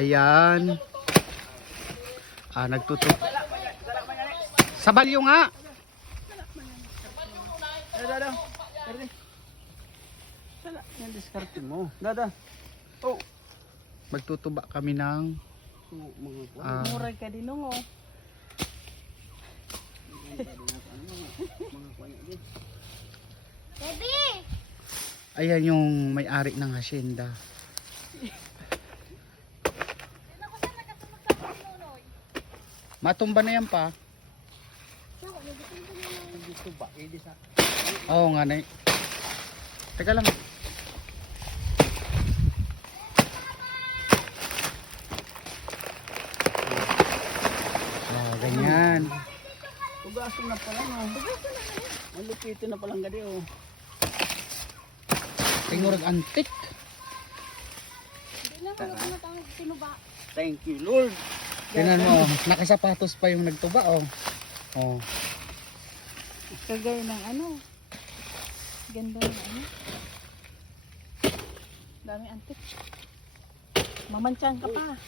Ayan. Nagtutup. Sa balyo nga. Dada. Sala, yan diskarte mo. Dada. Oh. Magtutuba kami ng Muray ka dinungo. Baby! ayan yung may-ari ng hacienda. Matumba na yan pa. Oo nga na. Teka lang. Ganyan. Tugaso na pala no. Malupito na palang gadi oh. Tingurag antik. Hindi na mo tumatawag tinuba. Thank you Lord. Tingnan mo, nakasapatos pa yung nagtuba oh. Oh. Kagaya ng ano. Ganda ng ano. Dami antik. Mamansyan ka pa.